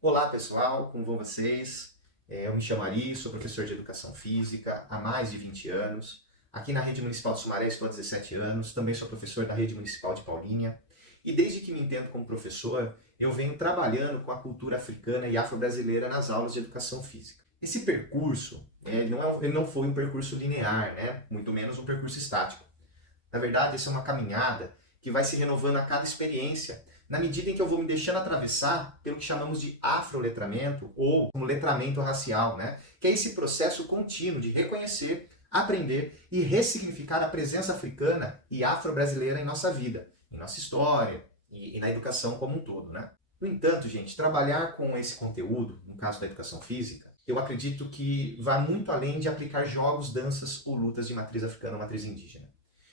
Olá pessoal, como vão vocês? Eu me chamo Ari, sou professor de Educação Física há mais de 20 anos. Aqui na Rede Municipal de Sumaré estou há 17 anos, também sou professor da Rede Municipal de Paulínia. E desde que me entendo como professor, eu venho trabalhando com a cultura africana e afro-brasileira nas aulas de Educação Física. Esse percurso, ele não foi um percurso linear, né? Muito menos um percurso estático. Na verdade, essa é uma caminhada que vai se renovando a cada experiência, na medida em que eu vou me deixando atravessar pelo que chamamos de afroletramento ou como letramento racial, né? Que é esse processo contínuo de reconhecer, aprender e ressignificar a presença africana e afro-brasileira em nossa vida, em nossa história e na educação como um todo, né? No entanto, gente, trabalhar com esse conteúdo, no caso da educação física, eu acredito que vai muito além de aplicar jogos, danças ou lutas de matriz africana ou matriz indígena.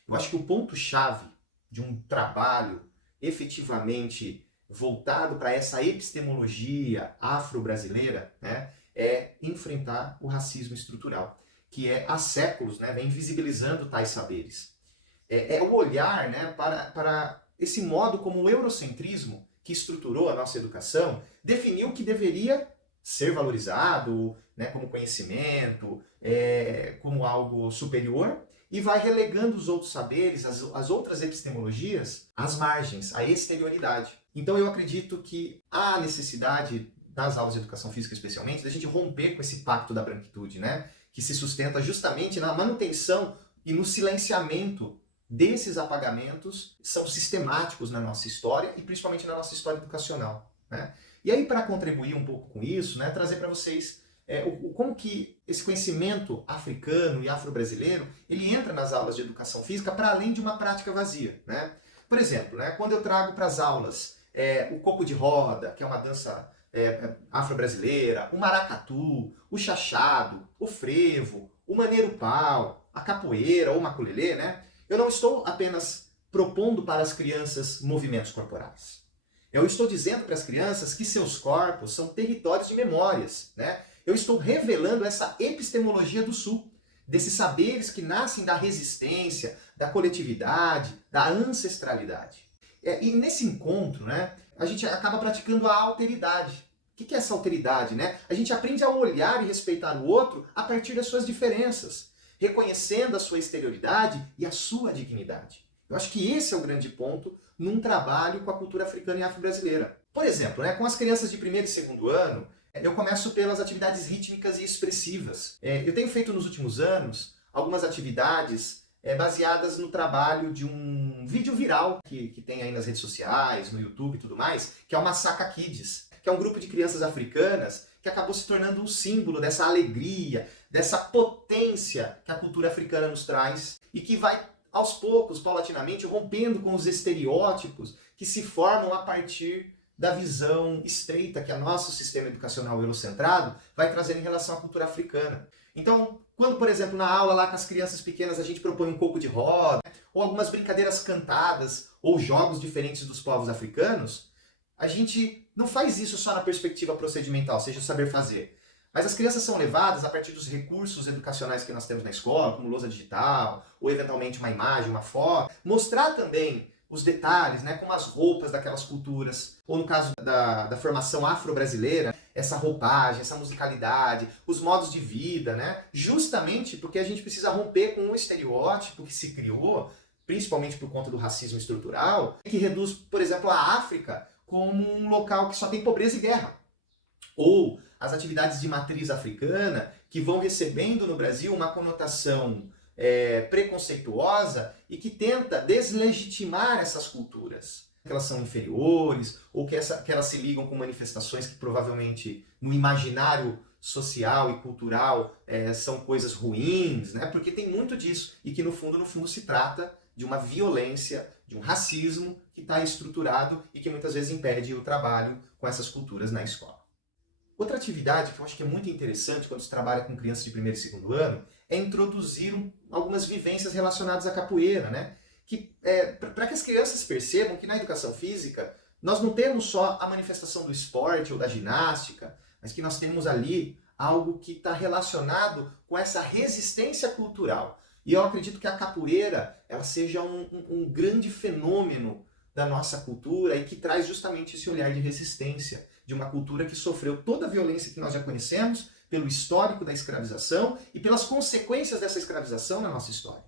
Eu acho que o ponto-chave de um trabalho efetivamente voltado para essa epistemologia afro-brasileira, né, é enfrentar o racismo estrutural, que há séculos, né, vem invisibilizando tais saberes. É o olhar, né, para esse modo como o eurocentrismo, que estruturou a nossa educação, definiu que deveria ser valorizado, né, como conhecimento, como algo superior, e vai relegando os outros saberes, as outras epistemologias, às margens, à exterioridade. Então eu acredito que há necessidade, das aulas de educação física especialmente, da gente romper com esse pacto da branquitude, né? Que se sustenta justamente na manutenção e no silenciamento desses apagamentos, são sistemáticos na nossa história e principalmente na nossa história educacional, né? E aí, para contribuir um pouco com isso, né, trazer para vocês como que esse conhecimento africano e afro-brasileiro ele entra nas aulas de educação física para além de uma prática vazia, né? Por exemplo, né, quando eu trago para as aulas o coco de roda, que é uma dança afro-brasileira, o maracatu, o chachado, o frevo, o maneiro-pau, a capoeira ou o maculelê, né? Eu não estou apenas propondo para as crianças movimentos corporais. Eu estou dizendo para as crianças que seus corpos são territórios de memórias, né? Eu estou revelando essa epistemologia do Sul, desses saberes que nascem da resistência, da coletividade, da ancestralidade. E nesse encontro, né, a gente acaba praticando a alteridade. O que é essa alteridade, né? A gente aprende a olhar e respeitar o outro a partir das suas diferenças, reconhecendo a sua exterioridade e a sua dignidade. Eu acho que esse é o grande ponto num trabalho com a cultura africana e afro-brasileira. Por exemplo, né, com as crianças de primeiro e segundo ano, eu começo pelas atividades rítmicas e expressivas. Eu tenho feito nos últimos anos algumas atividades baseadas no trabalho de um vídeo viral que tem aí nas redes sociais, no YouTube e tudo mais, que é o Massacre Kids, que é um grupo de crianças africanas que acabou se tornando um símbolo dessa alegria, dessa potência que a cultura africana nos traz e que vai aos poucos, paulatinamente, rompendo com os estereótipos que se formam a partir da visão estreita que o nosso sistema educacional eurocentrado vai trazer em relação à cultura africana. Então, quando, por exemplo, na aula lá com as crianças pequenas a gente propõe um coco de roda, ou algumas brincadeiras cantadas, ou jogos diferentes dos povos africanos, a gente não faz isso só na perspectiva procedimental, seja o saber fazer. Mas as crianças são levadas a partir dos recursos educacionais que nós temos na escola, como lousa digital, ou eventualmente uma imagem, uma foto. Mostrar também os detalhes, né, como as roupas daquelas culturas, ou no caso da formação afro-brasileira, essa roupagem, essa musicalidade, os modos de vida, né, justamente porque a gente precisa romper com um estereótipo que se criou, principalmente por conta do racismo estrutural, que reduz, por exemplo, a África como um local que só tem pobreza e guerra. Ou as atividades de matriz africana que vão recebendo no Brasil uma conotação preconceituosa e que tenta deslegitimar essas culturas. Que elas são inferiores ou que elas se ligam com manifestações que provavelmente no imaginário social e cultural são coisas ruins, né? Porque tem muito disso e que no fundo se trata de uma violência, de um racismo que está estruturado e que muitas vezes impede o trabalho com essas culturas na escola. Outra atividade que eu acho que é muito interessante quando se trabalha com crianças de primeiro e segundo ano é introduzir algumas vivências relacionadas à capoeira, né? Para que as crianças percebam que na educação física nós não temos só a manifestação do esporte ou da ginástica, mas que nós temos ali algo que está relacionado com essa resistência cultural. E eu acredito que a capoeira ela seja um grande fenômeno da nossa cultura e que traz justamente esse olhar de resistência, de uma cultura que sofreu toda a violência que nós já conhecemos, pelo histórico da escravização e pelas consequências dessa escravização na nossa história.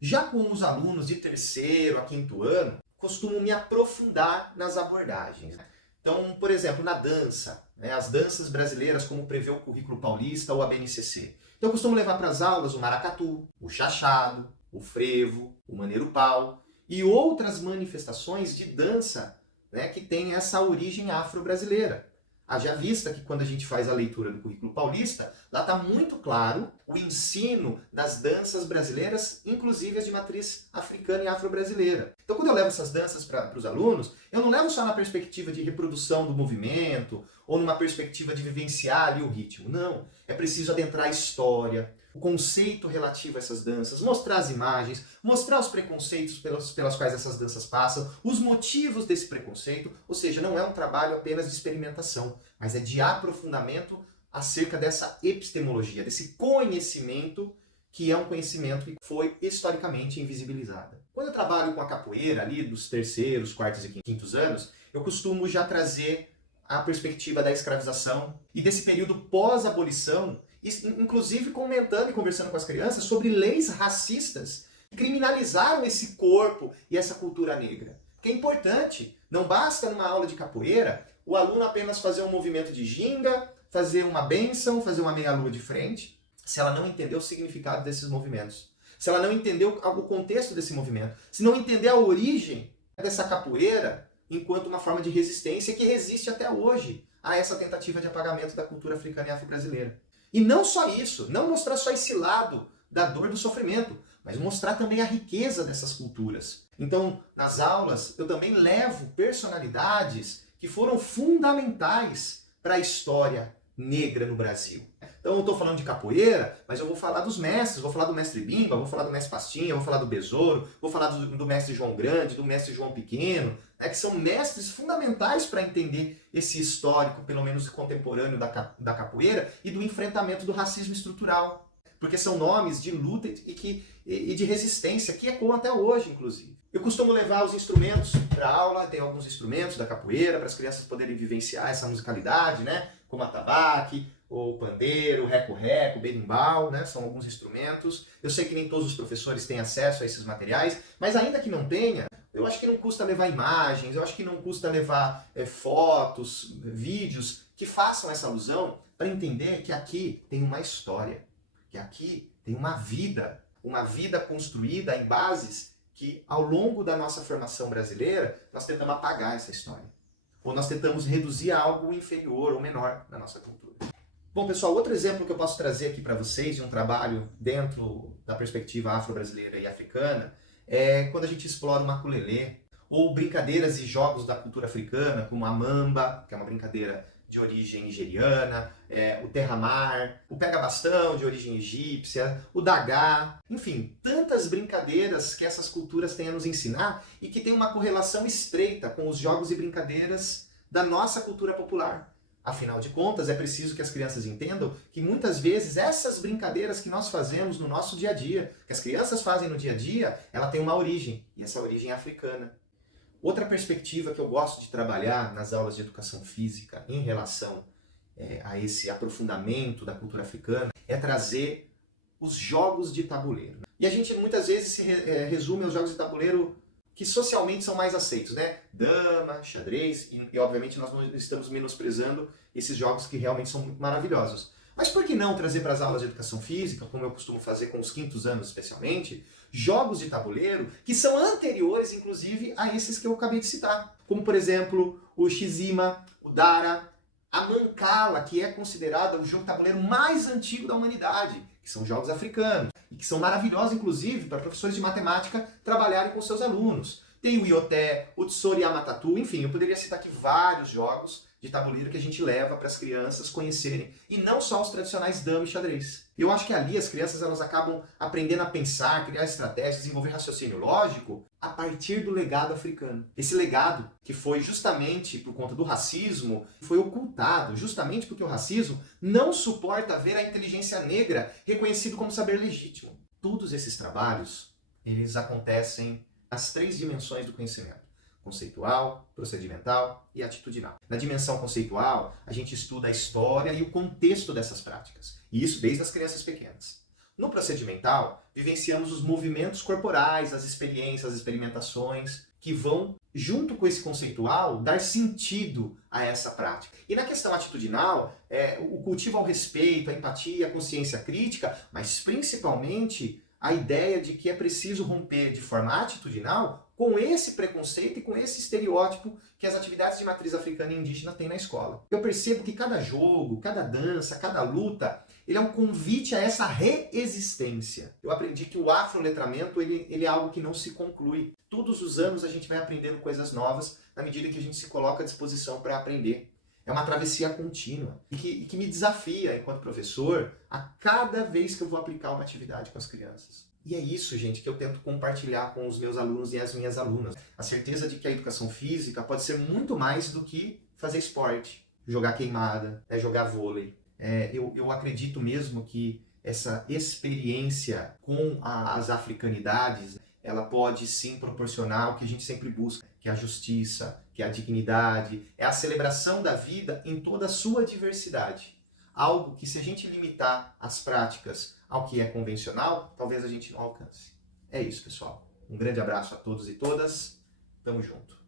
Já com os alunos de 3º a 5º ano, costumo me aprofundar nas abordagens. Então, por exemplo, na dança, as danças brasileiras como prevê o currículo paulista ou a BNCC. Então eu costumo levar para as aulas o maracatu, o chachado, o frevo, o maneiro-pau e outras manifestações de dança, que têm essa origem afro-brasileira. Haja vista que quando a gente faz a leitura do currículo paulista, lá está muito claro o ensino das danças brasileiras, inclusive as de matriz africana e afro-brasileira. Então quando eu levo essas danças para os alunos, eu não levo só na perspectiva de reprodução do movimento, ou numa perspectiva de vivenciar ali o ritmo. Não, é preciso adentrar a história, o conceito relativo a essas danças, mostrar as imagens, mostrar os preconceitos pelas quais essas danças passam, os motivos desse preconceito, ou seja, não é um trabalho apenas de experimentação, mas é de aprofundamento acerca dessa epistemologia, desse conhecimento que é um conhecimento que foi historicamente invisibilizado. Quando eu trabalho com a capoeira ali dos 3º, 4º e 5º anos, eu costumo já trazer a perspectiva da escravização e desse período pós-abolição, inclusive comentando e conversando com as crianças sobre leis racistas que criminalizaram esse corpo e essa cultura negra. Que é importante, não basta numa aula de capoeira o aluno apenas fazer um movimento de ginga, fazer uma bênção, fazer uma meia-lua de frente, se ela não entender o significado desses movimentos, se ela não entender o contexto desse movimento, se não entender a origem dessa capoeira enquanto uma forma de resistência que resiste até hoje a essa tentativa de apagamento da cultura africana e afro-brasileira. E não só isso, não mostrar só esse lado da dor, do sofrimento, mas mostrar também a riqueza dessas culturas. Então, nas aulas, eu também levo personalidades que foram fundamentais para a história negra no Brasil. Então eu estou falando de capoeira, mas eu vou falar dos mestres, vou falar do mestre Bimba, vou falar do mestre Pastinha, vou falar do Besouro, vou falar do mestre João Grande, do mestre João Pequeno, que são mestres fundamentais para entender esse histórico, pelo menos contemporâneo da capoeira e do enfrentamento do racismo estrutural. Porque são nomes de luta e de resistência que ecoam até hoje, inclusive. Eu costumo levar os instrumentos para a aula, tem alguns instrumentos da capoeira para as crianças poderem vivenciar essa musicalidade, como atabaque, o pandeiro, o reco-reco, o berimbau, são alguns instrumentos. Eu sei que nem todos os professores têm acesso a esses materiais, mas ainda que não tenha, eu acho que não custa levar imagens, eu acho que não custa levar fotos, vídeos que façam essa alusão para entender que aqui tem uma história, que aqui tem uma vida construída em bases que ao longo da nossa formação brasileira nós tentamos apagar essa história. Ou nós tentamos reduzir a algo inferior ou menor na nossa cultura. Bom, pessoal, outro exemplo que eu posso trazer aqui para vocês de um trabalho dentro da perspectiva afro-brasileira e africana é quando a gente explora o maculelê ou brincadeiras e jogos da cultura africana, como a mamba, que é uma brincadeira de origem nigeriana, o terra-mar, o pega-bastão, de origem egípcia, o dagá, enfim, tantas brincadeiras que essas culturas têm a nos ensinar e que têm uma correlação estreita com os jogos e brincadeiras da nossa cultura popular. Afinal de contas, é preciso que as crianças entendam que muitas vezes essas brincadeiras que nós fazemos no nosso dia a dia, que as crianças fazem no dia a dia, ela tem uma origem, e essa origem é africana. Outra perspectiva que eu gosto de trabalhar nas aulas de educação física em relação a esse aprofundamento da cultura africana é trazer os jogos de tabuleiro. E a gente muitas vezes se resume aos jogos de tabuleiro que socialmente são mais aceitos, Dama, xadrez, e obviamente nós não estamos menosprezando esses jogos que realmente são muito maravilhosos. Mas por que não trazer para as aulas de educação física, como eu costumo fazer com os 5º anos especialmente, jogos de tabuleiro que são anteriores, inclusive, a esses que eu acabei de citar. Como, por exemplo, o Xizima, o Dara, a Mancala, que é considerada o jogo de tabuleiro mais antigo da humanidade, que são jogos africanos, e que são maravilhosos, inclusive, para professores de matemática trabalharem com seus alunos. Tem o Ioté, o Tsori Yamatatu, enfim, eu poderia citar aqui vários jogos de tabuleiro que a gente leva para as crianças conhecerem, e não só os tradicionais dama e xadrez. Eu acho que ali as crianças elas acabam aprendendo a pensar, criar estratégias, desenvolver raciocínio lógico a partir do legado africano. Esse legado que foi justamente por conta do racismo, foi ocultado, justamente porque o racismo não suporta ver a inteligência negra reconhecido como saber legítimo. Todos esses trabalhos, eles acontecem nas 3 dimensões do conhecimento. conceitual, procedimental e atitudinal. Na dimensão conceitual, a gente estuda a história e o contexto dessas práticas, e isso desde as crianças pequenas. No procedimental, vivenciamos os movimentos corporais, as experiências, as experimentações, que vão, junto com esse conceitual, dar sentido a essa prática. E na questão atitudinal, o cultivo ao respeito, a empatia, a consciência crítica, mas principalmente a ideia de que é preciso romper de forma atitudinal com esse preconceito e com esse estereótipo que as atividades de matriz africana e indígena têm na escola. Eu percebo que cada jogo, cada dança, cada luta, ele é um convite a essa reexistência. Eu aprendi que o afroletramento ele é algo que não se conclui. Todos os anos a gente vai aprendendo coisas novas na medida que a gente se coloca à disposição para aprender. É uma travessia contínua e que me desafia, enquanto professor, a cada vez que eu vou aplicar uma atividade com as crianças. E é isso, gente, que eu tento compartilhar com os meus alunos e as minhas alunas. A certeza de que a educação física pode ser muito mais do que fazer esporte, jogar queimada, jogar vôlei. Eu acredito mesmo que essa experiência com as africanidades, ela pode sim proporcionar o que a gente sempre busca, que é a justiça, que é a dignidade, é a celebração da vida em toda a sua diversidade. Algo que, se a gente limitar as práticas ao que é convencional, talvez a gente não alcance. É isso, pessoal. Um grande abraço a todos e todas. Tamo junto.